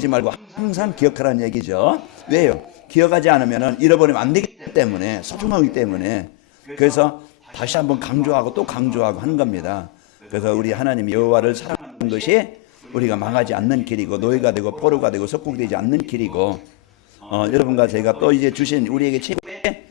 잊어버리지 말고 항상 기억하라는 얘기죠. 왜요? 기억하지 않으면 잃어버리면 안 되기 때문에, 소중하기 때문에. 그래서 다시 한번 강조하고 또 강조하고 하는 겁니다. 그래서 우리 하나님 여호와를 사랑하는 것이 우리가 망하지 않는 길이고, 노예가 되고 포로가 되고 석국되지 않는 길이고, 여러분과 제가 또 이제 주신 우리에게 최고의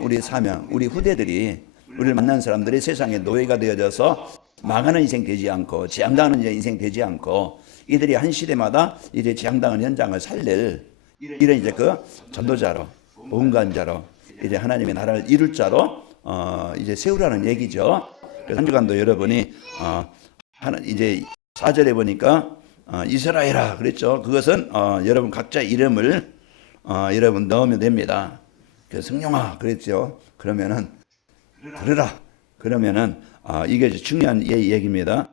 우리 사명, 우리 후대들이, 우리를 만난 사람들이 세상에 노예가 되어져서 망하는 인생 되지 않고, 재앙당하는 인생 되지 않고, 이들이 한 시대마다 이제 재앙당하는 현장을 살릴 이런 이제 그 전도자로, 보험관자로, 이제 하나님의 나라를 이룰 자로 이제 세우라는 얘기죠. 그래서 한 주간도 여러분이 이제 4절에 보니까 이스라엘아 그랬죠. 그것은 여러분 각자 이름을 여러분 넣으면 됩니다. 그 성령아 그랬죠. 그러면은 들으라. 그러면은 이게 중요한 얘기입니다.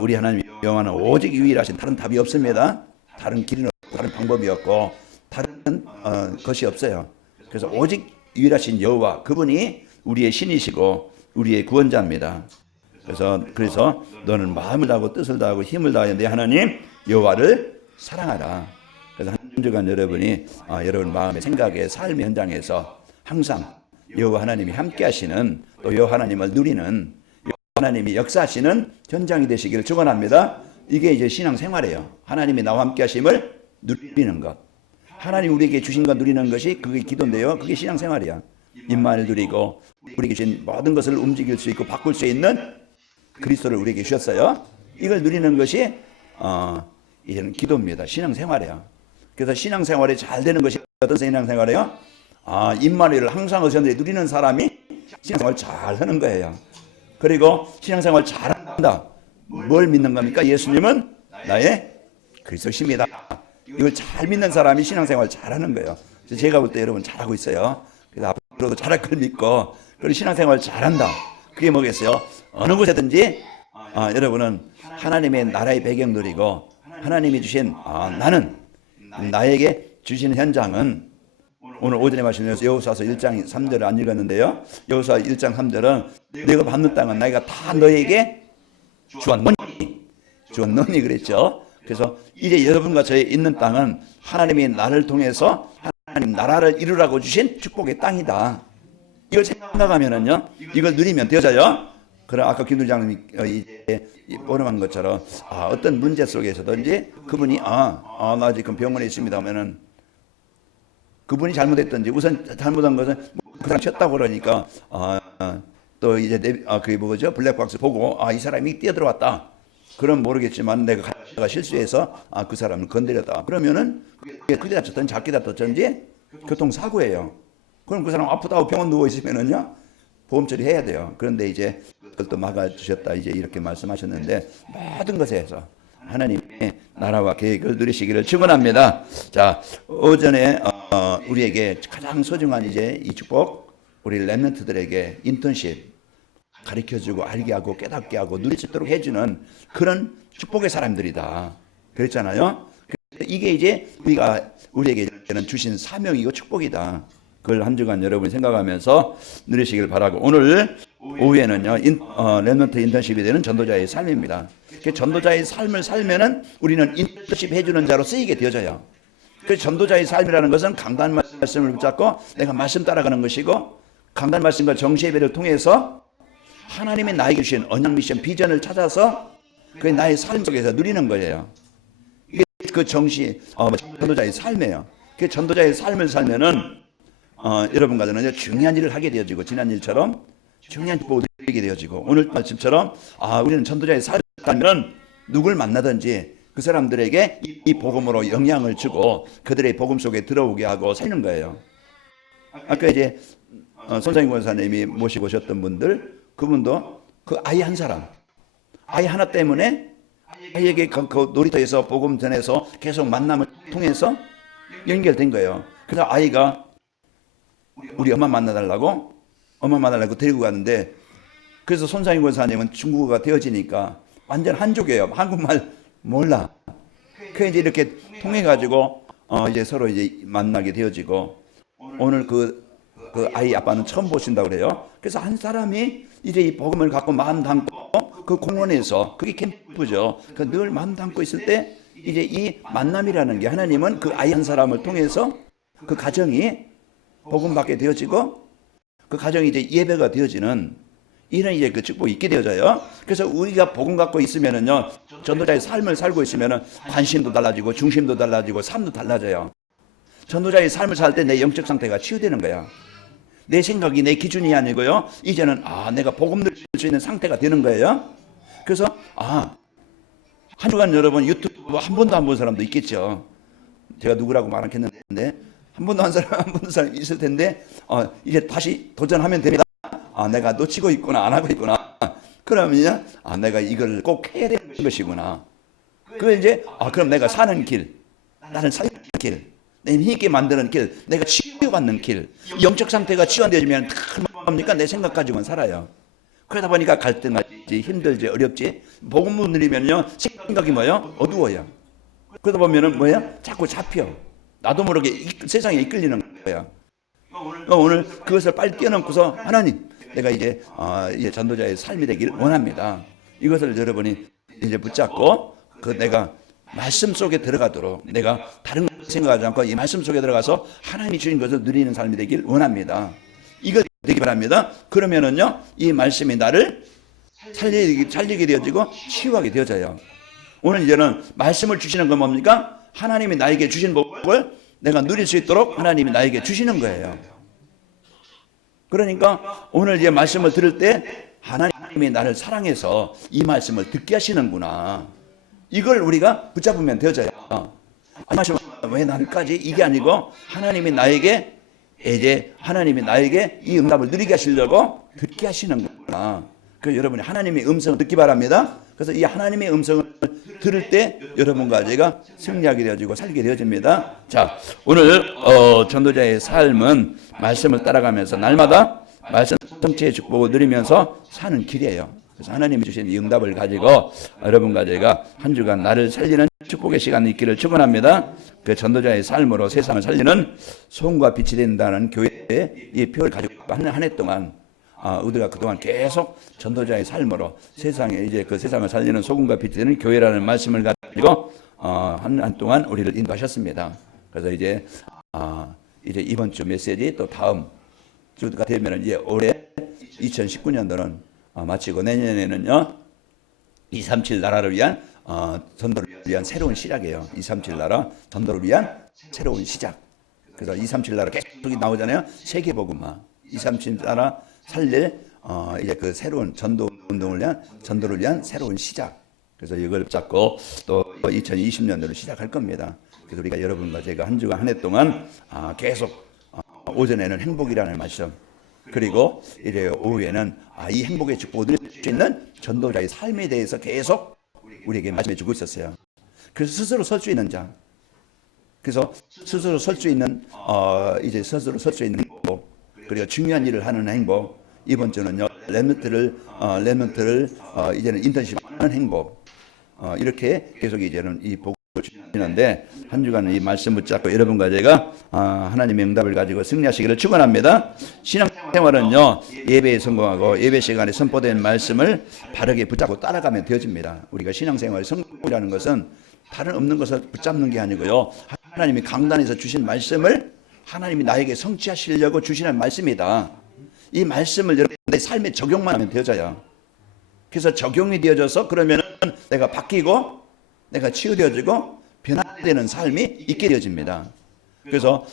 우리 하나님 여호와는 오직 유일하신, 다른 답이 없습니다. 다른 길은 없고, 다른 방법이 없고, 다른 것이 없어요. 그래서 오직 유일하신 여호와, 그분이 우리의 신이시고 우리의 구원자입니다. 그래서 너는 마음을 다하고 뜻을 다하고 힘을 다하여 내 하나님 여호와를 사랑하라. 그래서 한 주간 여러분이 여러분 마음의 생각의 삶의 현장에서 항상 여호와 하나님이 함께 하시는, 또 여호와 하나님을 누리는, 하나님이 역사하시는 현장이 되시기를 축원합니다. 이게 이제 신앙생활이에요. 하나님이 나와 함께 하심을 누리는 것, 하나님 우리에게 주신 것 누리는 것이 그게 기도인데요. 그게 신앙생활이야. 임마를 누리고 우리에게 주신 모든 것을 움직일 수 있고 바꿀 수 있는 그리스도를 우리에게 주셨어요. 이걸 누리는 것이 이제는 기도입니다. 신앙생활이야. 그래서 신앙생활이 잘 되는 것이 어떤 신앙생활이에요? 임마누엘을 항상 어선들이 누리는 사람이 신앙생활 잘 하는 거예요. 그리고 신앙생활 잘한다. 뭘 믿는 겁니까? 예수님은 나의 그리스도십니다. 이걸 잘 믿는 사람이 신앙생활 잘하는 거예요. 제가 볼 때 여러분 잘하고 있어요. 그래서 앞으로도 잘할 걸 믿고, 그리고 신앙생활 잘한다. 그게 뭐겠어요? 어느 곳에든지 여러분은 하나님의 나라의 배경 누리고, 하나님이 주신 나는 나에게 주신 현장은, 오늘 오전에 말씀드렸어요. 여호수아서 1장 3절을 안 읽었는데요. 여호수아 1장 3절은 내가 받는 땅은 내가 다 너에게 주었노니 그랬죠. 그래서 이제 여러분과 저의 있는 땅은 하나님이 나를 통해서 하나님 나라를 이루라고 주신 축복의 땅이다. 이걸 생각하면은요, 이걸 누리면 되어져요. 그럼 아까 김 부장님이 이제 보름한 것처럼 어떤 문제 속에서든지 그분이 나 지금 병원에 있습니다 하면은, 그분이 잘못했든지, 우선 잘못한 것은 그 사람 쳤다고 그러니까 또 이제 그게 뭐죠? 블랙박스 보고 이 사람이 뛰어들어왔다. 그럼 모르겠지만 내가 실수해서 그 사람을 건드렸다. 그러면은 그게 크게 다쳤든지 작게 다쳤든지 교통사고예요. 그럼 그 사람 아프다고 병원 누워 있으면은요, 보험 처리해야 돼요. 그런데 이제 그걸 또 막아주셨다 이제 이렇게 말씀하셨는데, 모든 것에서 하나님의 나라와 계획을 누리시기를 축원합니다. 자, 오전에 우리에게 가장 소중한 이제 이 축복, 우리 렘넌트들에게 인턴십 가르쳐주고 알게 하고 깨닫게 하고 누릴 수 있도록 해주는 그런 축복의 사람들이다. 그랬잖아요. 이게 이제 우리에게는 주신 사명이고 축복이다. 그걸 한 주간 여러분이 생각하면서 누리시길 바라고, 오늘 오후에는요 렘넌트 인턴십이 되는 전도자의 삶입니다. 전도자의 삶을 살면은 우리는 인턴십 해주는 자로 쓰이게 되어져요. 그래서 전도자의 삶이라는 것은 강단 말씀을 붙잡고 내가 말씀 따라가는 것이고, 강단 말씀과 정시예배를 통해서 하나님의 나에게 주신 언약 미션 비전을 찾아서 그 나의 삶 속에서 누리는 거예요. 이게 그 전도자의 삶이에요. 그 전도자의 삶을 살면은 여러분과 저는 중요한 일을 하게 되어지고, 지난 일처럼 중요한 축복을 누리게 되어지고, 오늘 말씀처럼 우리는 전도자의 삶을 살면 누굴 만나든지 그 사람들에게 이 복음으로 영향을 주고 그들의 복음 속에 들어오게 하고 살리는 거예요. 아까 이제 손상희 권사님이 모시고 오셨던 분들, 그분도 그 아이 한 사람, 아이 하나 때문에 아이에게 그 놀이터에서 복음 전해서 계속 만남을 통해서 연결된 거예요. 그래서 아이가 우리 엄마 만나달라고 데리고 갔는데, 그래서 손상희 권사님은 중국어가 되어지니까 완전 한족이에요. 한국말 몰라. 그래서 이제 이렇게 통해가지고 이제 서로 이제 만나게 되어지고, 오늘 그 아이 아빠는 처음 보신다고 그래요. 그래서 한 사람이 이제 이 복음을 갖고 마음 담고 그 공원에서, 그게 캠프죠. 늘 마음 담고 있을 때 이제 이 만남이라는 게 하나님은 그 아이 한 사람을 통해서 그 가정이 복음 받게 되어지고 그 가정이 이제 예배가 되어지는 이런 이제 그 축복이 있게 되어져요. 그래서 우리가 복음 갖고 있으면은요, 전도자의 삶을 살고 있으면은 관심도 달라지고 중심도 달라지고 삶도 달라져요. 전도자의 삶을 살 때 내 영적 상태가 치유되는 거야. 내 생각이 내 기준이 아니고요. 이제는 내가 복음 들을 수 있는 상태가 되는 거예요. 그래서 한 주간 여러분 유튜브 한 번도 안 본 사람도 있겠죠. 제가 누구라고 말 않겠는데 한 번도 안 본 사람 있을 텐데 이제 다시 도전하면 됩니다. 내가 놓치고 있구나, 안 하고 있구나. 그러면 내가 이걸 꼭 해야 되는 것이구나. 그걸 이제 그럼 내가 사는 길, 나를 살리는 길, 내 힘있게 만드는 길, 내가 치유받는 길, 영적 상태가 치유되어지면 뭡니까? 내 생각 가지고는 살아요. 그러다 보니까 갈등하지, 힘들지, 어렵지. 복음 누리면요, 생각이 뭐예요? 어두워요. 그러다 보면은 뭐예요? 자꾸 잡혀. 나도 모르게 세상에 이끌리는 거야. 오늘 그것을 빨리 뛰어넘고서 하나님, 내가 이제 전도자의 삶이 되길 원합니다. 이것을 여러분이 이제 붙잡고 내가 말씀 속에 들어가도록, 내가 다른 거 생각하지 않고 이 말씀 속에 들어가서 하나님이 주신 것을 누리는 삶이 되길 원합니다. 이거 되기 바랍니다. 그러면은요, 이 말씀이 나를 살리게 되어지고 치유하게 되어져요. 오늘 이제는 말씀을 주시는 건 뭡니까? 하나님이 나에게 주신 복을 내가 누릴 수 있도록 하나님이 나에게 주시는 거예요. 그러니까 오늘 이제 말씀을 들을 때 하나님이 나를 사랑해서 이 말씀을 듣게 하시는구나. 이걸 우리가 붙잡으면 되어져요. 이 말씀은 왜 나를까지? 이게 아니고 하나님이 나에게 이 응답을 누리게 하시려고 듣게 하시는구나. 그래서 여러분이 하나님의 음성을 듣기 바랍니다. 그래서 이 하나님의 음성을 들을 때 여러분과 제가 승리하게 되어지고 살게 되어집니다. 자, 오늘 전도자의 삶은 말씀을 따라가면서 날마다 말씀 성취의 축복을 누리면서 사는 길이에요. 그래서 하나님이 주신 이 응답을 가지고 여러분과 제가 한 주간 나를 살리는 축복의 시간이 있기를 축원합니다. 그 전도자의 삶으로 세상을 살리는 소금과 빛이 된다는 교회의 이 표를 가지고 한 해 동안 우리가 그동안 계속 전도자의 삶으로 세상에 이제 그 세상을 살리는 소금과 빛이 되는 교회라는 말씀을 가지고 한 동안 우리를 인도하셨습니다. 그래서 이제 이번 주 메시지 또 다음 주가 되면은 이제 올해 2019년도는 마치고 내년에는요 237 나라를 위한 전도를 위한 새로운 시작이에요. 237 나라 전도를 위한 새로운 시작. 그래서 237 나라 계속 나오잖아요. 세계복음화 237 나라 살릴 이제 그 새로운 전도 운동을 위한 전도를 위한 새로운 시작. 그래서 이걸 잡고 또 2020년도를 시작할 겁니다. 그래서 우리가 여러분과 제가 한 주간 한 해 동안 계속 오전에는 행복이라는 말씀, 그리고 이제 오후에는 이 행복의 축복을 누릴 수 있는 전도자의 삶에 대해서 계속 우리에게 말씀해 주고 있었어요. 그래서 스스로 설 수 있는 자, 그래서 스스로 설 수 있는 이제 스스로 설 수 있는 행복, 그리고 중요한 일을 하는 행복. 이번 주는요 렘넌트를 이제는 인턴십하는 행복. 이렇게 계속 이제는 이 복을 주시는데 한 주간은 이 말씀 붙잡고 여러분과 제가 하나님의 응답을 가지고 승리하시기를 축원합니다. 신앙생활은요 예배에 성공하고 예배 시간에 선포된 말씀을 바르게 붙잡고 따라가면 되어집니다. 우리가 신앙생활의 성공이라는 것은 다른 없는 것을 붙잡는 게 아니고요, 하나님이 강단에서 주신 말씀을 하나님이 나에게 성취하시려고 주시는 말씀이다. 이 말씀을 여러분의 삶에 적용만 하면 되어져요. 그래서 적용이 되어져서 그러면 내가 바뀌고 내가 치유되어지고 변화되는 삶이 있게 되어집니다. 그래서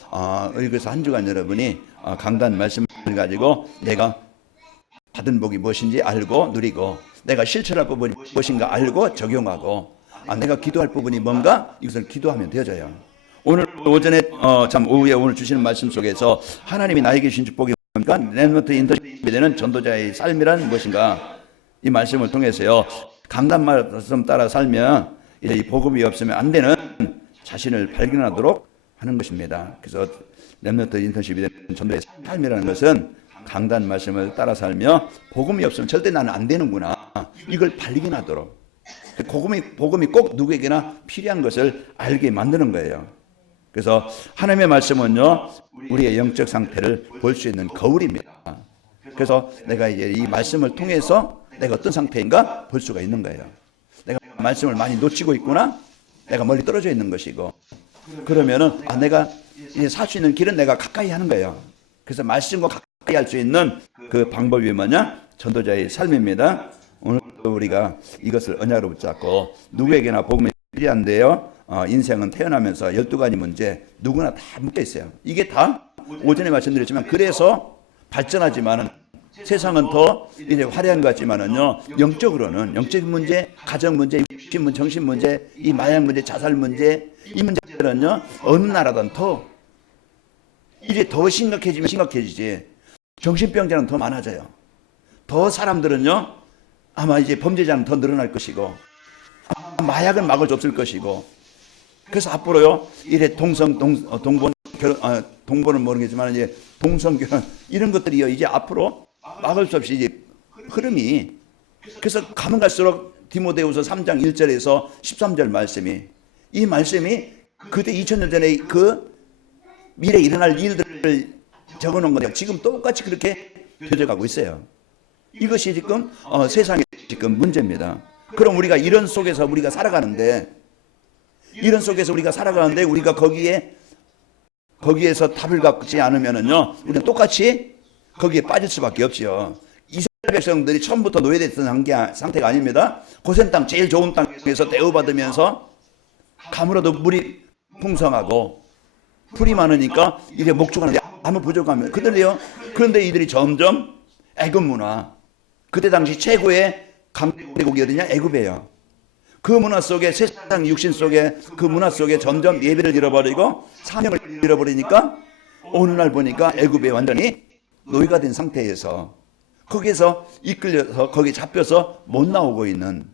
여기서 한 주간 여러분이 강단 말씀을 가지고 내가 받은 복이 무엇인지 알고 누리고, 내가 실천할 부분이 무엇인가 알고 적용하고, 내가 기도할 부분이 뭔가 이것을 기도하면 되어져요. 오늘 오전에 오후에 오늘 주시는 말씀 속에서 하나님이 나에게 주신 축복이 뭡니까? 렘넌트 인턴십이 되는 전도자의 삶이란 무엇인가? 이 말씀을 통해서요 강단 말씀 따라 살면 이제 이 복음이 없으면 안 되는 자신을 발견하도록 하는 것입니다. 그래서 렘넌트 인턴십이 되는 전도자의 삶이라는 것은 강단 말씀을 따라 살며 복음이 없으면 절대 나는 안 되는구나, 이걸 발견하도록, 복음이 꼭 누구에게나 필요한 것을 알게 만드는 거예요. 그래서 하나님의 말씀은요 우리의 영적 상태를 볼 수 있는 거울입니다. 그래서 내가 이제 이 말씀을 통해서 내가 어떤 상태인가 볼 수가 있는 거예요. 내가 말씀을 많이 놓치고 있구나, 내가 멀리 떨어져 있는 것이고, 그러면은 내가 살 수 있는 길은 내가 가까이 하는 거예요. 그래서 말씀과 가까이 할 수 있는 그 방법이 뭐냐? 전도자의 삶입니다. 오늘 우리가 이것을 언약으로 붙잡고 누구에게나 복음이 필요한데요. 인생은 태어나면서 12가지 문제 누구나 다 묶여 있어요. 이게 다 오전에 말씀드렸지만, 그래서 발전하지만은 세상은 더 이제 화려한 것 같지만은요, 영적으로는 영적인 문제, 가정 문제, 육신 문제, 정신 문제, 이 마약 문제, 자살 문제, 이 문제들은요 어느 나라든 더 이제 더 심각해지면 심각해지지, 정신병자는 더 많아져요. 더 사람들은요 아마 이제 범죄자는 더 늘어날 것이고, 마약은 막을 수 없을 것이고, 그래서 앞으로요 이래 동본 결혼, 동본은 모르겠지만 이제 동성 결혼 이런 것들이요 이제 앞으로 막을 수 없이 이제 흐름이, 그래서 가면 갈수록 디모데후서 3장 1절에서 13절 말씀이, 이 말씀이 그때 2000년 전에 그 미래에 일어날 일들을 적어놓은 거예요. 지금 똑같이 그렇게 되어가고 있어요. 이것이 지금 세상의 지금 문제입니다. 그럼 우리가 이런 속에서 우리가 살아가는데, 우리가 거기에서 답을 갖지 않으면은요 우리는 똑같이 거기에 빠질 수밖에 없죠. 이스라엘 백성들이 처음부터 노예됐던 상태가 아닙니다. 고센 땅, 제일 좋은 땅에서 대우받으면서 가물어도 물이 풍성하고 풀이 많으니까 이게 목축하는데 아무 부족하면 그들이요. 그런데 이들이 점점 애굽 문화, 그때 당시 최고의 강대국이 어디냐? 애굽이에요. 그 문화 속에, 세상 육신 속에, 그 문화 속에 점점 예배를 잃어버리고 사명을 잃어버리니까 어느 날 보니까 애굽에 완전히 노예가 된 상태에서 거기에서 이끌려서 거기 잡혀서 못 나오고 있는,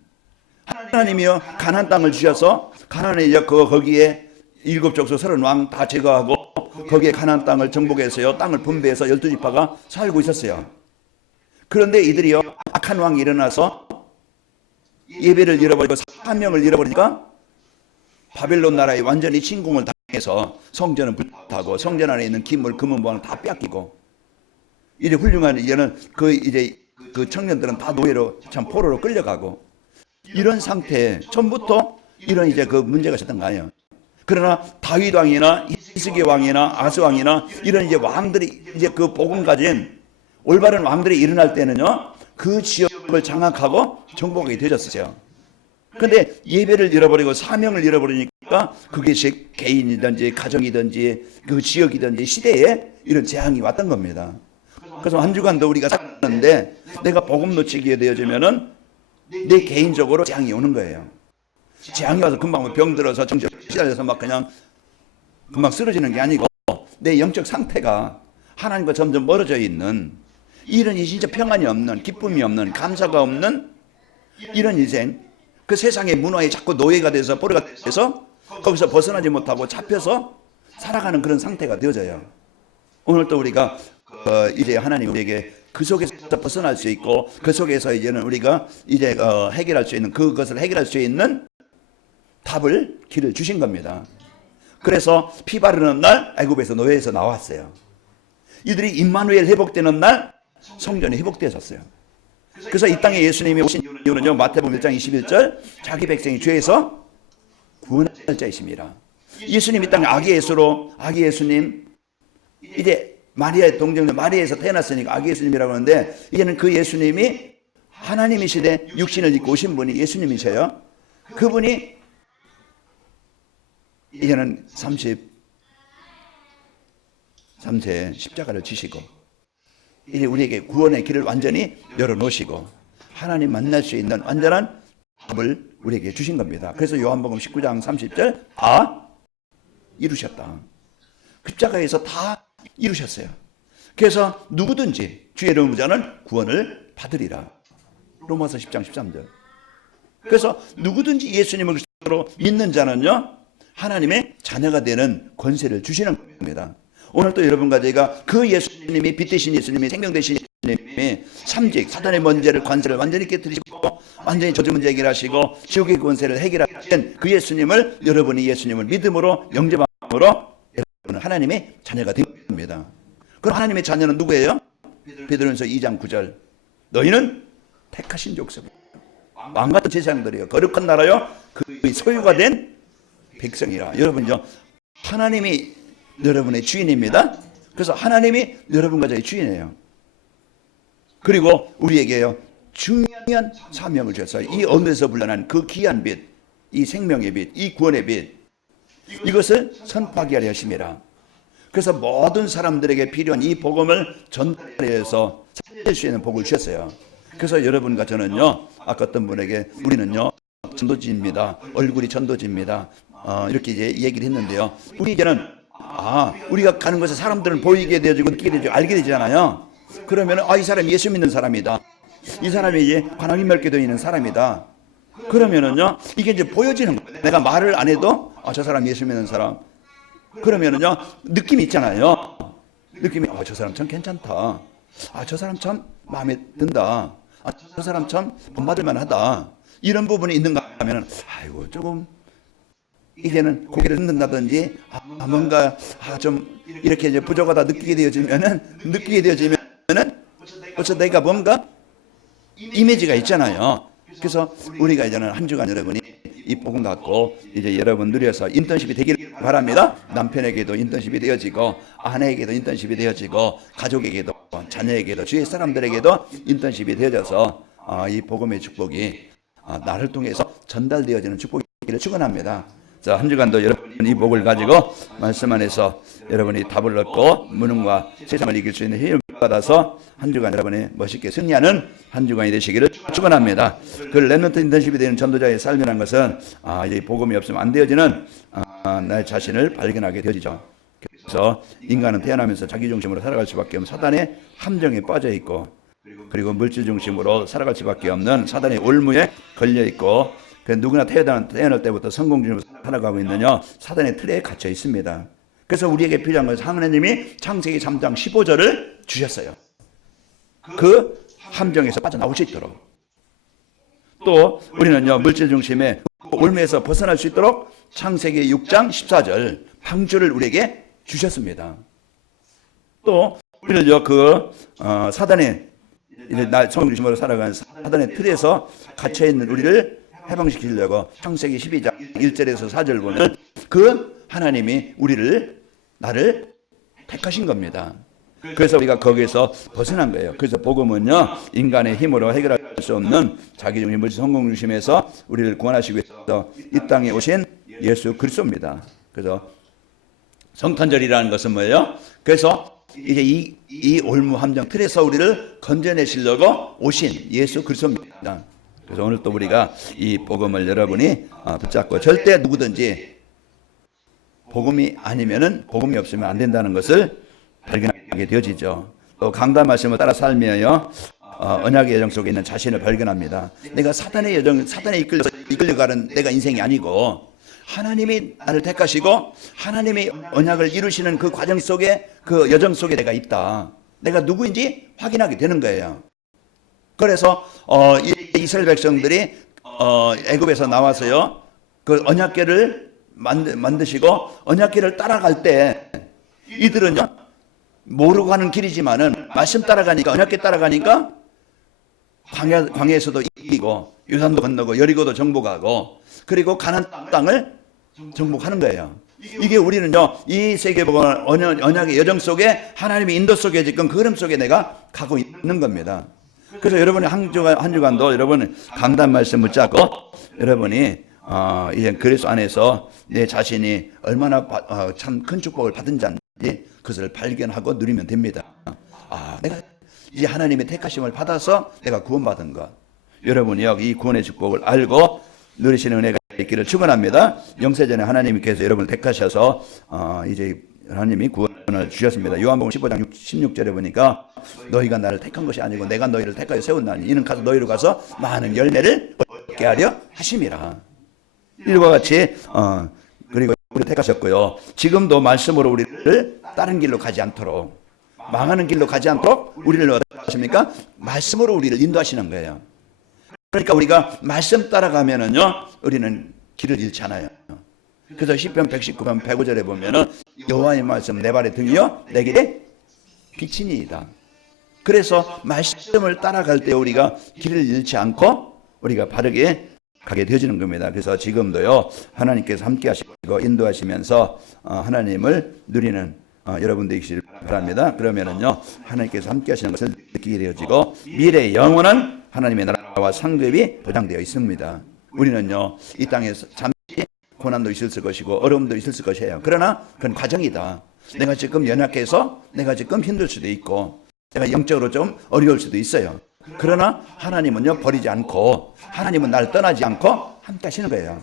하나님이요 가나안 땅을 주셔서 가나안에 거기에 7족속 30왕 다 제거하고 거기에 가나안 땅을 정복해서요 땅을 분배해서 12지파가 살고 있었어요. 그런데 이들이요 악한 왕이 일어나서 예배를 잃어버리고 사명을 잃어버리니까 바벨론 나라에 완전히 침공을 당해서 성전은 불타고 성전 안에 있는 기물, 금은보화를 다 뺏기고, 이제 훌륭한 이제는 그 청년들은 다 노예로 참 포로로 끌려가고, 이런 상태에 처음부터 이런 이제 그 문제가 있었던 거 아니에요. 그러나 다윗 왕이나 히스기 왕이나 아스 왕이나 이런 이제 왕들이 이제 그 복음 가진 올바른 왕들이 일어날 때는요 그 지역을 장악하고 정복하게 되었어요. 그런데 예배를 잃어버리고 사명을 잃어버리니까 그것이 개인이든지 가정이든지 그 지역이든지 시대에 이런 재앙이 왔던 겁니다. 그래서 한 주간도 우리가 사는데 내가 복음 놓치게 되어지면은 내 개인적으로 재앙이 오는 거예요. 재앙이 와서 금방 병들어서 정신 시달려서 막 그냥 금방 쓰러지는 게 아니고, 내 영적 상태가 하나님과 점점 멀어져 있는, 이런 진짜 평안이 없는, 기쁨이 없는, 감사가 없는 이런 인생, 그 세상의 문화에 자꾸 노예가 돼서 포로가 돼서 거기서 벗어나지 못하고 잡혀서 살아가는 그런 상태가 되어져요. 오늘 또 우리가 이제 하나님 우리에게 그 속에서 벗어날 수 있고, 그 속에서 이제는 우리가 이제 해결할 수 있는, 그것을 해결할 수 있는 답을, 길을 주신 겁니다. 그래서 피 바르는 날 애굽에서 노예에서 나왔어요. 이들이 임마누엘 회복되는 날 성전이 회복되었어요. 그래서 이 땅에 예수님이 오신 이유는요, 마태복음 1장 21절, 자기 백성이 죄에서 구원할 자이십니다. 예수님 이 땅에 아기 예수님, 이제 마리아의 동정녀 마리아에서 태어났으니까 아기 예수님이라고 하는데, 이제는 그 예수님이 하나님이시되 육신을 입고 오신 분이 예수님이셔요. 그분이 이제는 33세에 십자가를 지시고 이제 우리에게 구원의 길을 완전히 열어놓으시고 하나님 만날 수 있는 완전한 답을 우리에게 주신 겁니다. 그래서 요한복음 19장 30절 이루셨다. 십자가에서 다 이루셨어요. 그래서 누구든지 주의 이름으로 자는 구원을 받으리라. 로마서 10장 13절. 그래서 누구든지 예수님을 그리스도로 믿는 자는요 하나님의 자녀가 되는 권세를 주시는 겁니다. 오늘 또 여러분과 제가 그 예수님이 빛 되신 예수님이 생명 되신 예수님이 삼직 사단의 문제를 관세를 완전히 깨뜨리시고 완전히 저주 문제 해결하시고 지옥의 권세를 해결하신 그 예수님을, 여러분이 예수님을 믿음으로 영접함으로 여러분은 하나님의 자녀가 됩니다. 그럼 하나님의 자녀는 누구예요? 베드로전서 2장 9절, 너희는 택하신 족속 왕같은 제사장들이요 거룩한 나라요 그 소유가 된 백성이라. 여러분요, 하나님이 여러분의 주인입니다. 그래서 하나님이 여러분과 저의 주인이에요. 그리고 우리에게요, 중요한 사명을 주셨어요. 이 언에서 불러난 그 귀한 빛, 이 생명의 빛, 이 구원의 빛, 이것을 선포하게 하려 하심이라. 그래서 모든 사람들에게 필요한 이 복음을 전달해서 살릴 수 있는 복을 주셨어요. 그래서 여러분과 저는요, 아까 어떤 분에게 우리는요, 전도지입니다. 얼굴이 전도지입니다. 이렇게 이제 얘기를 했는데요. 우리에게는 우리가 가는 것에 사람들은 보이게 되어지고 느끼게 되어지고 알게 되잖아요. 그러면 이 사람이 예수 믿는 사람이다. 이 사람이 이제 관왕이 맺게 되어 있는 사람이다. 그러면은요, 이게 이제 보여지는 거예요. 내가 말을 안 해도 저 사람 예수 믿는 사람. 그러면은요, 느낌이 있잖아요. 느낌이 저 사람 참 괜찮다. 저 사람 참 마음에 든다. 저 사람 참 본받을 만하다. 이런 부분이 있는가 하면은 아이고 조금 이제는 고개를 흔든다든지 뭔가 좀 이렇게 이제 부족하다 느끼게 되어지면은 어째 내가 뭔가 이미지가 있잖아요. 그래서 우리가 이제는 한 주간 여러분이 이 복음 갖고 이제 여러분 누려서 인턴십이 되기를 바랍니다. 남편에게도 인턴십이 되어지고 아내에게도 인턴십이 되어지고 가족에게도 자녀에게도 주위 사람들에게도 인턴십이 되어져서 이 복음의 축복이 나를 통해서 전달되어지는 축복이기를 축원합니다. 자, 한 주간도 여러분 이 복을 가지고 말씀 안에서 여러분이 답을 얻고 무능과 세상을 이길 수 있는 힘을 받아서 한 주간 여러분이 멋있게 승리하는 한 주간이 되시기를 축원합니다. 그 렘넌트 인턴십이 되는 전도자의 삶이라는 것은 이 복음이 없으면 안 되어지는 내 자신을 발견하게 되어지죠. 그래서 인간은 태어나면서 자기 중심으로 살아갈 수밖에 없는 사단의 함정에 빠져 있고, 그리고 물질 중심으로 살아갈 수밖에 없는 사단의 올무에 걸려 있고, 누구나 태어날 때부터 성공 중심으로 살아가고 있느냐, 사단의 틀에 갇혀 있습니다. 그래서 우리에게 필요한 것은 하나님이 창세기 3장 15절을 주셨어요. 그 함정에서 빠져나올 수 있도록. 또 우리는요, 물질 중심의 올무에서 벗어날 수 있도록 창세기 6장 14절 방주를 우리에게 주셨습니다. 또 우리는요, 사단의 성공 중심으로 살아가는 사단의 틀에서 갇혀 있는 우리를 해방시키려고 창세기 12장 1절에서 4절 보면 그 하나님이 나를 택하신 겁니다. 그래서 우리가 거기에서 벗어난 거예요. 그래서 복음은요, 인간의 힘으로 해결할 수 없는 자기 중심, 물질 성공 중심에서 우리를 구원하시기 위해서 이 땅에 오신 예수 그리스도입니다. 그래서 성탄절이라는 것은 뭐예요? 그래서 이제 이 올무 함정 틀에서 우리를 건져내시려고 오신 예수 그리스도입니다. 그래서 오늘 또 우리가 이 복음을 여러분이 붙잡고 절대 누구든지 복음이 아니면은 복음이 없으면 안 된다는 것을 발견하게 되어지죠. 또 강단 말씀을 따라 살며요, 언약의 여정 속에 있는 자신을 발견합니다. 내가 사단에 이끌려가는 내가 인생이 아니고 하나님이 나를 택하시고 하나님이 언약을 이루시는 그 과정 속에, 그 여정 속에 내가 있다. 내가 누구인지 확인하게 되는 거예요. 그래서 이스라엘 백성들이 애굽에서 나와서요, 그 언약궤를 만드시고 언약궤를 따라갈 때 이들은요, 모르고 가는 길이지만은 말씀 따라가니까, 언약궤 따라가니까 광야에서도 이기고 요단도 건너고 여리고도 정복하고 그리고 가나안 땅을 정복하는 거예요. 이게 우리는요, 이 세계복음 언약의 여정 속에 하나님의 인도 속에 지금 그 흐름 속에 내가 가고 있는 겁니다. 그래서 여러분이 한 주간도 여러분 강단 말씀 붙잡고 여러분이 이제 그리스도 안에서 내 자신이 얼마나 참 큰 축복을 받은 자인지 그것을 발견하고 누리면 됩니다. 내가 이제 하나님의 택하심을 받아서 내가 구원받은 것, 여러분이요, 이 구원의 축복을 알고 누리시는 은혜가 있기를 축원합니다. 영세전에 하나님께서 여러분을 택하셔서 이제 하나님이 구원을 주셨습니다. 요한복음 15장 16절에 보니까 너희가 나를 택한 것이 아니고 내가 너희를 택하여 세웠나니 이는 가서 너희로 가서 많은 열매를 얻게 하려 하심이라. 이와 같이 그리고 우리를 택하셨고요, 지금도 말씀으로 우리를 다른 길로 가지 않도록, 망하는 길로 가지 않도록 우리를 어떻게 하십니까? 말씀으로 우리를 인도하시는 거예요. 그러니까 우리가 말씀 따라가면은요, 우리는 길을 잃지 않아요. 그래서 시편 119편 105절에 보면은 여호와의 말씀 내 발의 등이요 내 길에 빛이니이다. 그래서 말씀을 따라갈 때 우리가 길을 잃지 않고 우리가 바르게 가게 되어지는 겁니다. 그래서 지금도요, 하나님께서 함께 하시고 하시고 인도하시면서 하나님을 누리는 여러분 되시길 바랍니다. 그러면은요 하나님께서 함께 하시는 것을 느끼게 되어지고 미래의 영원한 하나님의 나라와 상급이 보장되어 있습니다. 우리는요 이 땅에서 잠시 고난도 있을 것이고 어려움도 있을 것이에요. 그러나 그건 과정이다. 내가 지금 연약해서 내가 지금 힘들 수도 있고 내가 영적으로 좀 어려울 수도 있어요. 그러나 하나님은요 버리지 않고 하나님은 나를 떠나지 않고 함께 하시는 거예요.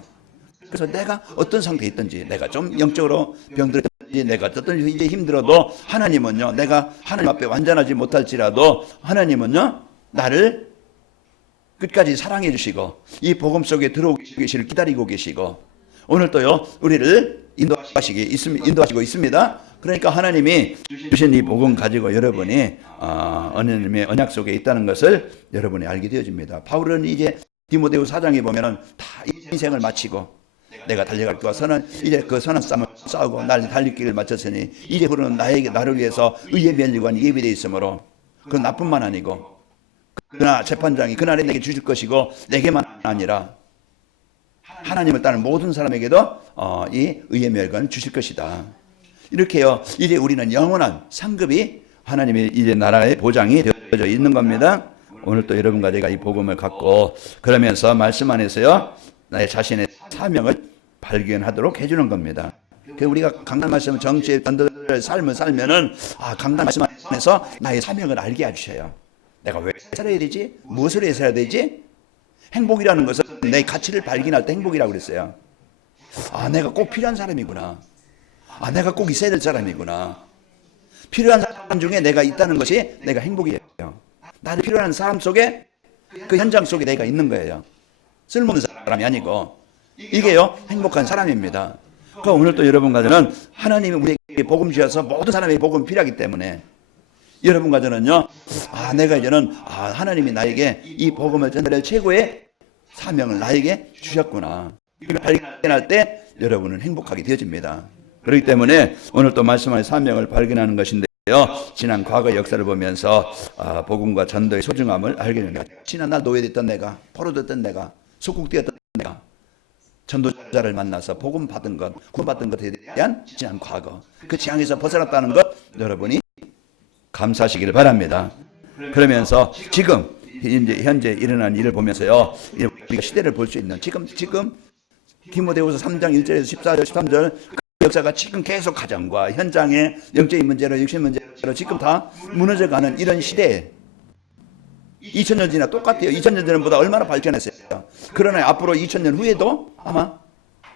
그래서 내가 어떤 상태에 있든지 내가 좀 영적으로 병들든지 내가 어떤 이제 힘들어도 하나님은요 내가 하나님 앞에 완전하지 못할지라도 하나님은요 나를 끝까지 사랑해 주시고 이 복음 속에 들어오고 계시를 기다리고 계시고 오늘도요 우리를 인도하시고 있습니다. 그러니까 하나님이 주신 이 복음 가지고 여러분이 하나님의 언약 속에 있다는 것을 여러분이 알게 되어집니다. 바울은 이제 디모데후 4장에 보면은 다 인생을 마치고 내가 달려갈 것과 선한 이제 그 선한 싸움을 싸우고 날 달릴 길을 마쳤으니 이제 그러는 나를 위해서 의의 면류관이 예비되어 있으므로 그건 나뿐만 아니고 그러나 재판장이 그날에 내게 주실 것이고 내게만 아니라 하나님을 따르는 모든 사람에게도 이 의의 멸관을 주실 것이다. 이렇게요. 이제 우리는 영원한 상급이 하나님의 이제 나라의 보장이 되어져 있는 겁니다. 오늘 또 여러분과 제가 이 복음을 갖고 그러면서 말씀 안에서요 나의 자신의 사명을 발견하도록 해주는 겁니다. 우리가 강단 말씀을 정치의 전도의 삶을 살면은 강단 말씀 안에서 나의 사명을 알게 해주셔요. 내가 왜 살아야 되지? 무엇을 위해 살아야 되지? 행복이라는 것은 내 가치를 발견할 때 행복이라고 그랬어요. 내가 꼭 필요한 사람이구나. 내가 꼭 있어야 될 사람이구나. 필요한 사람 중에 내가 있다는 것이 내가 행복이에요. 나를 필요한 사람 속에 그 현장 속에 내가 있는 거예요. 쓸모없는 사람이 아니고 이게요 행복한 사람입니다. 그러니까 오늘 또 여러분과 저는 하나님이 우리에게 복음 주셔서 모든 사람에게 복음 필요하기 때문에 여러분과 저는요 내가 이제는 하나님이 나에게 이 복음을 전달할 최고의 사명을 나에게 주셨구나. 이걸 발견할 때 여러분은 행복하게 되어집니다. 그렇기 때문에 오늘 또 말씀 안에 사명을 발견하는 것인데요. 지난 과거 역사를 보면서 복음과 전도의 소중함을 알게 됩니다. 지난 날 노예됐던 내가, 포로됐던 내가, 속국되었던 내가 전도자를 만나서 복음 받은 것, 구원받은 것에 대한 지난 과거, 그 재앙에서 벗어났다는 것 여러분이 감사하시기를 바랍니다. 그러면서 지금 현재 일어난 일을 보면서요 우리가 시대를 볼 수 있는 지금 디모데후서 3장 1절에서 14절 13절 그 역사가 지금 계속 가정과 현장의 영적인 문제로 육신 문제로 지금 다 무너져가는 이런 시대에 2000년 지나 똑같아요. 2000년 전보다 얼마나 발전했어요. 그러나 앞으로 2000년 후에도 아마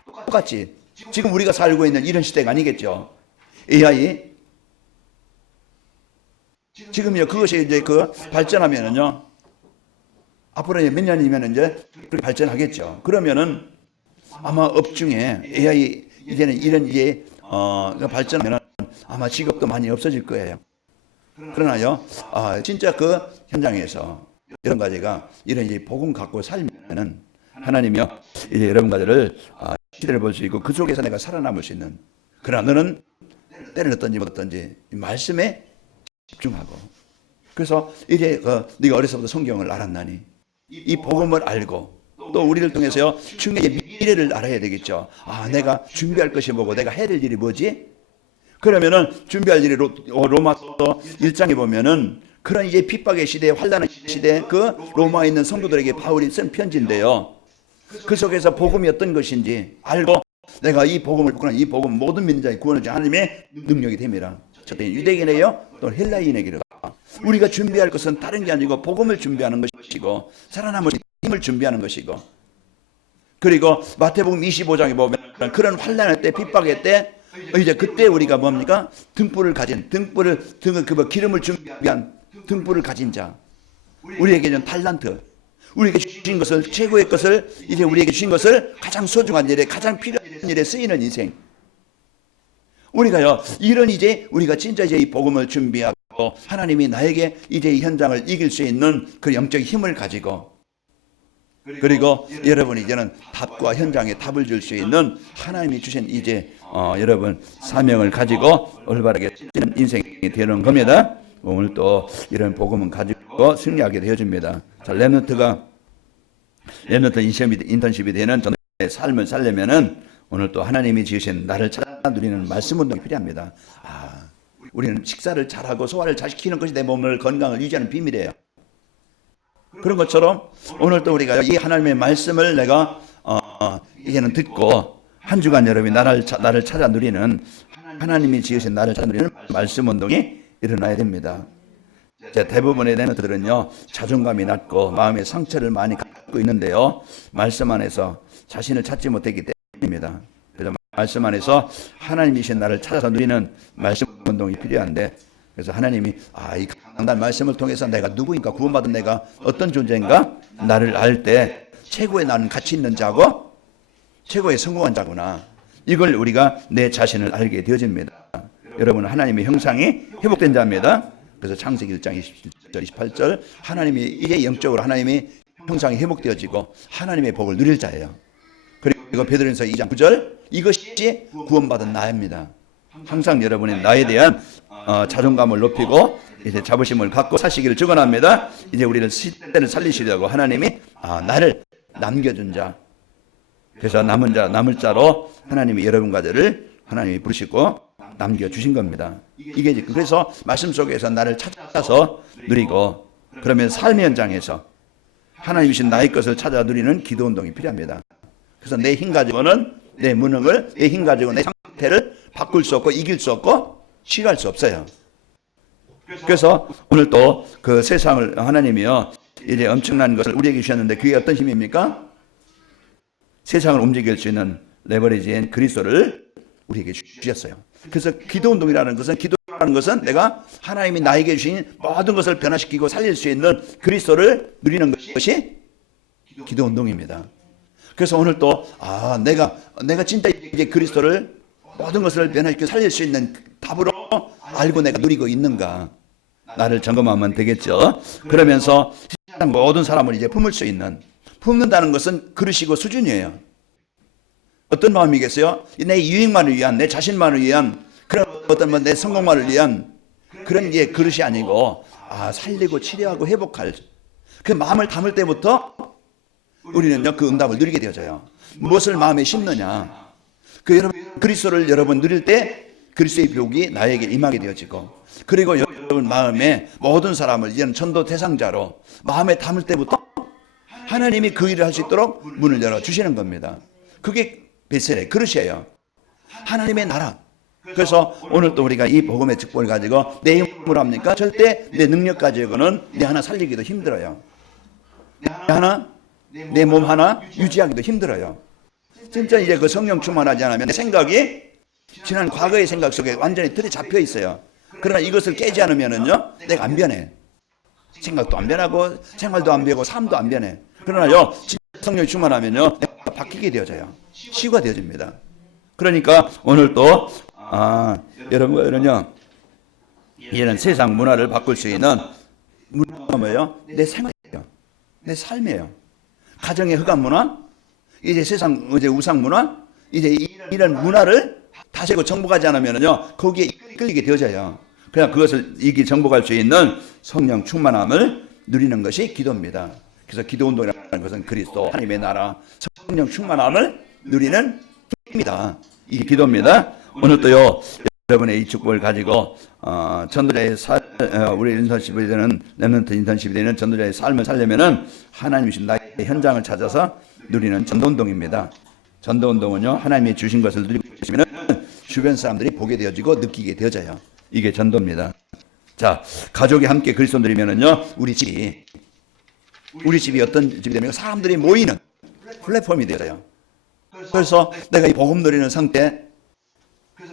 똑같이 지금 우리가 살고 있는 이런 시대가 아니겠죠. AI 지금요 그것이 이제 발전하면은요 앞으로 몇 년이면 이제 그렇게 발전하겠죠. 그러면은 아마 업중에 AI 이제는 이런 발전하면은 아마 직업도 많이 없어질 거예요. 그러나요, 진짜 그 현장에서 이런 가지가 이런 복음 갖고 살면은 하나님이요 이제 여러분 가지를 시대를 볼 수 있고 그 속에서 내가 살아남을 수 있는. 그러나 너는 때를 어떤지 못든지 말씀에 집중하고. 그래서 이제 네가 어려서부터 성경을 알았나니 이 복음을 알고 또 우리를 통해서요 중요한 미래를 알아야 되겠죠. 내가 준비할 것이 뭐고 내가 해야 될 일이 뭐지? 그러면은 준비할 일이 로마서 1장에 보면은 그런 이제 핍박의 시대, 환난의 시대 그 로마에 있는 성도들에게 바울이 쓴 편지인데요. 그 속에서 복음이 어떤 것인지 알고 내가 이 복음을 듣고는 이 복음 모든 믿는 자의 구원을 주는 하나님의 능력이 됩니다. 저때 유대인에게요 또 헬라인에게로 우리가 준비할 것은 다른 게 아니고 복음을 준비하는 것이고 살아남을 힘을 준비하는 것이고 그리고 마태복음 25장에 보면 그런 환난의 때 핍박의 때 이제 그때 우리가 뭡니까? 등불을 가진 기름을 준비한 등불을 가진 자 우리에게는 탈란트 우리에게 주신 것을 최고의 것을 이제 우리에게 주신 것을 가장 소중한 일에 가장 필요한 일에 쓰이는 인생 우리가요 이런 이제 우리가 진짜 이제 이 복음을 준비하고 하나님이 나에게 이제 이 현장을 이길 수 있는 그 영적 힘을 가지고 그리고 여러분이 이제는 답과 현장에 답을 줄 수 있는 하나님이 주신 이제 여러분 사명을 가지고 올바르게 쓰는 인생이 되는 겁니다. 오늘 또 이런 복음은 가지고 승리하게 되어집니다. 자, 렘넌트 인턴십이 되는 전도의 삶을 살려면은 오늘 또 하나님이 지으신 나를 찾아 누리는 말씀 운동이 필요합니다. 우리는 식사를 잘하고 소화를 잘 시키는 것이 내 몸을 건강을 유지하는 비밀이에요. 그런 것처럼 오늘 또 우리가 이 하나님의 말씀을 내가 이제는 듣고 한 주간 여러분이 나를 찾아 누리는 하나님이 지으신 나를 찾아 누리는 말씀 운동이 일어나야 됩니다. 대부분의 랩런트들은요 자존감이 낮고 마음의 상처를 많이 갖고 있는데요 말씀 안에서 자신을 찾지 못했기 때문입니다. 그래서 말씀 안에서 하나님이신 나를 찾아서 누리는 말씀 운동이 필요한데 그래서 하나님이 이 강단 말씀을 통해서 내가 누구인가 구원받은 내가 어떤 존재인가 나를 알 때 최고의 나는 가치 있는 자고 최고의 성공한 자구나 이걸 우리가 내 자신을 알게 되어집니다. 여러분은 하나님의 형상이 회복된 자입니다. 그래서 창세기 1장 27절 28절 하나님이 이제 영적으로 하나님의 형상이 회복되어지고 하나님의 복을 누릴 자예요. 그리고 베드로전서 2장 9절 이것이 구원받은 나입니다. 항상 여러분이 나에 대한 자존감을 높이고 이제 자부심을 갖고 사시기를 축원합니다. 이제 우리를 시대를 살리시려고 하나님이 나를 남겨준 자 그래서 남을 자로 하나님이 여러분과 저를 하나님이 부르시고 남겨주신 겁니다. 이게 그래서 말씀 속에서 나를 찾아서 누리고 그러면 삶의 현장에서 하나님이신 나의 것을 찾아 누리는 기도 운동이 필요합니다. 그래서 내 힘 가지고는 내 무능을 내 힘 가지고 내 상태를 바꿀 수 없고 이길 수 없고 치유할 수 없어요. 그래서 오늘 또 그 세상을 하나님이요 이제 엄청난 것을 우리에게 주셨는데 그게 어떤 힘입니까? 세상을 움직일 수 있는 레버리지인 그리스도를 우리에게 주셨어요. 그래서 기도 운동이라는 것은 기도라는 것은 내가 하나님이 나에게 주신 모든 것을 변화시키고 살릴 수 있는 그리스도를 누리는 것이 기도 운동입니다. 그래서 오늘 또 내가 진짜 이제 그리스도를 모든 것을 변화시키고 살릴 수 있는 답으로 알고 내가 누리고 있는가 나를 점검하면 되겠죠. 그러면서 세상 모든 사람을 이제 품을 수 있는 품는다는 것은 그릇이고 수준이에요. 어떤 마음이겠어요? 내 유익만을 위한 내 자신만을 위한 그런 어떤 내 성공만을 위한 그런 게 그릇이 아니고 살리고 치료하고 회복할 그 마음을 담을 때부터 우리는요 그 응답을 누리게 되어져요. 무엇을 마음에 심느냐 그리스도를 여러분 누릴 때 그리스도의 복이 나에게 임하게 되어지고 그리고 여러분 마음에 모든 사람을 이제는 전도 대상자로 마음에 담을 때부터 하나님이 그 일을 할 수 있도록 문을 열어주시는 겁니다. 그게 베셀의 그릇이에요. 하나님의 나라. 그래서 오늘 또 우리가 이 복음의 축복을 가지고 내 힘으로 합니까? 절대 내 능력 가지고는 내 하나 살리기도 힘들어요. 내 몸 하나 유지하기도 힘들어요. 진짜 이제 그 성령 충만하지 않으면 내 생각이 지난 과거의 생각 속에 완전히 틀에 잡혀 있어요. 그러나 이것을 깨지 않으면은요 내가 안 변해. 생각도 안 변하고 생활도 안 변하고 삶도 안 변해. 그러나요 성령이 충만하면요 내가 바뀌게 되어져요. 치유가 되어집니다. 그러니까 오늘 또 여러분은요 이제는 세상 문화를 바꿀 수 있는 문화가 뭐예요? 내 생활이에요. 내 삶이에요. 가정의 흑암 문화, 이제 세상 이제 우상 문화, 이제 이런 문화를 다스리고 정복하지 않으면요 거기에 이끌리게 되어져요. 그냥 그것을 정복할 수 있는 성령 충만함을 누리는 것이 기도입니다. 그래서 기도 운동이라는 것은 그리스도 하나님의 나라 성령 충만함을 누리는 힘이다. 이게 기도입니다. 오늘 또요 여러분의 이 축복을 가지고 전도자의 우리 인턴십이 되는 랩런트 인턴십이 되는 전도자의 삶을 살려면은 하나님이신 나의 현장을 찾아서 누리는 전도운동입니다. 전도운동은요 하나님이 주신 것을 누리고 있으면 주변 사람들이 보게 되어지고 느끼게 되어져요. 이게 전도입니다. 자, 가족이 함께 그리스도 누리면은요 우리 집이 어떤 집이 되면 사람들이 모이는 플랫폼이 되어요. 그래서 내가 이 복음 누리는 상태,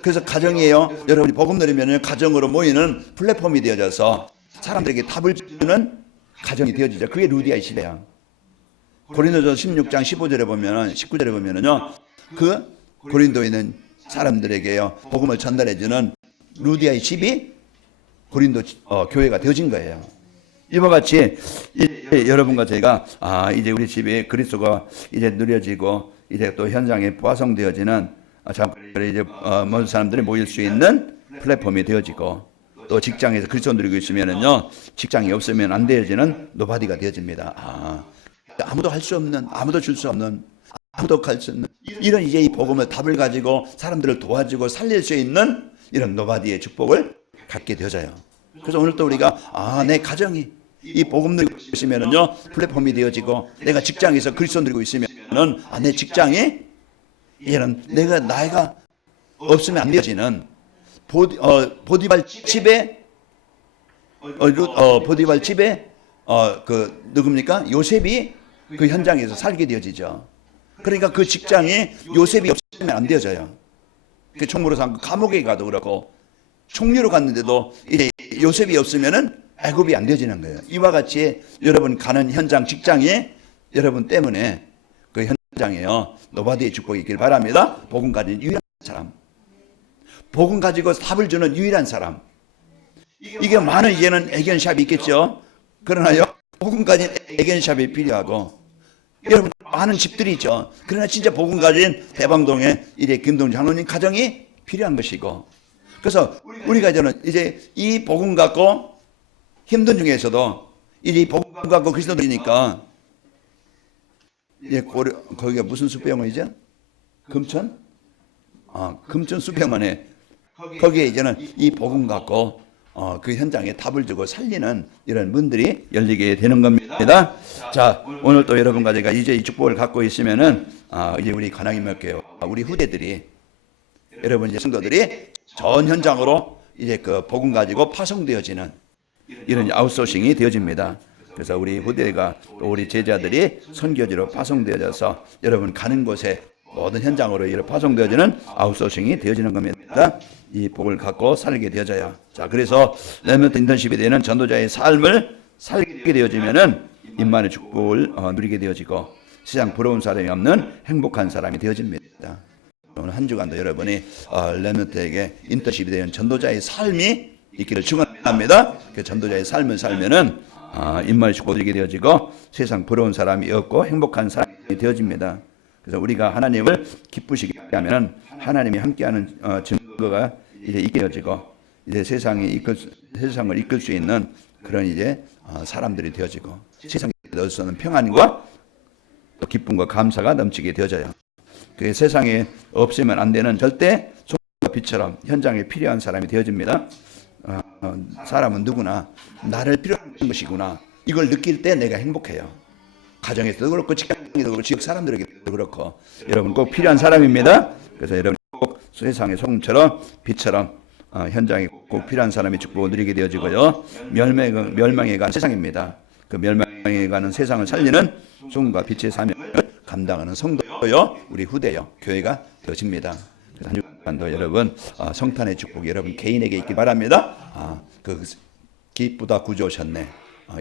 그래서 가정이에요. 여러분이 복음 누리면 가정으로 모이는 플랫폼이 되어져서 사람들에게 답을 주는 가정이 되어지죠. 그게 루디아의 시대야. 고린도전서 16장 15절에 보면은 19절에 보면은요 그 고린도에 있는 사람들에게요 복음을 전달해주는 루디아의 집이 고린도 교회가 되어진 거예요. 이와 같이 여러분과 제가 이제 우리 집에 그리스도가 이제 누려지고 이제 또 현장에 부화성되어지는 이제 모든 사람들이 모일 수 있는 플랫폼이 되어지고 또 직장에서 그리스도 누리고 있으면은요 직장이 없으면 안 되어지는 노바디가 되어집니다. 아무도 할 수 없는, 아무도 줄 수 없는, 아무도 갈 수 없는 이런 이제 이 복음의 답을 가지고 사람들을 도와주고 살릴 수 있는 이런 노바디의 축복을 갖게 되어져요. 그래서 오늘 또 우리가 내 가정이 이 복음 누리고 있으면은요 플랫폼이 되어지고, 내가 직장에서 그리스도 누리고 있으면은 내 직장이 이런 내가 나이가 없으면 안 되어지는 보디발 집에 보디발 집에 그 누굽니까? 요셉이 그 현장에서 살게 되어지죠. 그러니까 그 직장이 요셉이 없으면 안 되어져요. 그 총무로 산 감옥에 가도 그렇고, 총리로 갔는데도 이제 요셉이 없으면은 애굽이 안 되어지는 거예요. 이와 같이 여러분 가는 현장, 직장이 여러분 때문에 그 현장에요 노바디의 축복이 있길 바랍니다. 복음 가진 유일한 사람, 복음 가지고 답을 주는 유일한 사람. 이게 많은 이제는 애견샵이 있겠죠. 그러나요 복음 가진 애견샵이 필요하고, 여러분 많은 집들이 있죠. 그러나 진짜 복음 가진 대방동의 이제 김동 장로님 가정이 필요한 것이고, 그래서 우리가 저는 이제 이 복음 갖고 힘든 중에서도 이 복음 갖고 그리스도인이니까, 거기가 무슨 수병원이죠? 금천? 금천 수병원에 거기에 이제는 이 복음 갖고 그 현장에 답을 주고 살리는 이런 문들이 열리게 되는 겁니다. 자, 오늘 또 여러분과 제가 이제 이 축복을 갖고 있으면은 이제 우리 관악인명교회 우리 후대들이, 여러분 이제 성도들이 전 현장으로 이제 그 복음 가지고 파송되어지는 이런 아웃소싱이 되어집니다. 그래서 우리 후대가 또 우리 제자들이 선교지로 파송되어져서 여러분 가는 곳에 모든 현장으로 이렇게 파송되어지는 아웃소싱이 되어지는 겁니다. 이 복을 갖고 살게 되어져요. 자, 그래서 레멘트 인턴십이 되는 전도자의 삶을 살게 되어지면은 임만의 축복을 누리게 되어지고, 세상 부러운 사람이 없는 행복한 사람이 되어집니다. 오늘 한 주간도 여러분이 레멘트에게 인턴십이 되는 전도자의 삶이 있기를 축원합니다. 그 전도자의 삶을 살면은 임만의 축복을 누리게 되어지고, 세상 부러운 사람이 없고 행복한 사람이 되어집니다. 그래서 우리가 하나님을 기쁘시게 하면은 하나님이 함께하는 증거가 이제 있게 되어지고, 이제 세상을 이끌 수 있는 그런 이제 사람들이 되어지고, 세상에 얻을 수 있는 평안과 또 기쁨과 감사가 넘치게 되어져요. 그 세상에 없으면 안 되는 절대 소금과 빛처럼 현장에 필요한 사람이 되어집니다. 사람은 누구나 나를 필요한 것이구나, 이걸 느낄 때 내가 행복해요. 가정에서도 그렇고 직장에서도 그렇고 지역 사람들에게도 그렇고, 여러분 꼭 필요한 사람입니다. 그래서 여러분 꼭 세상의 소금처럼 빛처럼 현장에 꼭 필요한 사람의 축복을 누리게 되어지고요. 멸망에 간 세상입니다. 그 멸망에 가는 세상을 살리는 소금과 빛의 사명을 감당하는 성도요, 우리 후대요, 교회가 되어집니다. 한 주간도 여러분 성탄의 축복이 여러분 개인에게 있기 바랍니다. 그 기쁘다 구주 오셨네,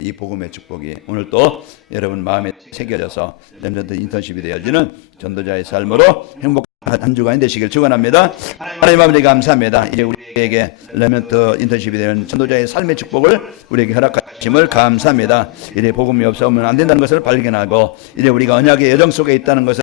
이 복음의 축복이 오늘 또 여러분 마음에 새겨져서 렘넌트 인턴십이 되어지는 전도자의 삶으로 행복한 한 주간이 되시길 축원합니다. 하나님 아버지 감사합니다. 이제 우리에게 렘넌트 인턴십이 되는 전도자의 삶의 축복을 우리에게 허락하심을 감사합니다. 이제 복음이 없으면 안 된다는 것을 발견하고, 이제 우리가 언약의 여정 속에 있다는 것을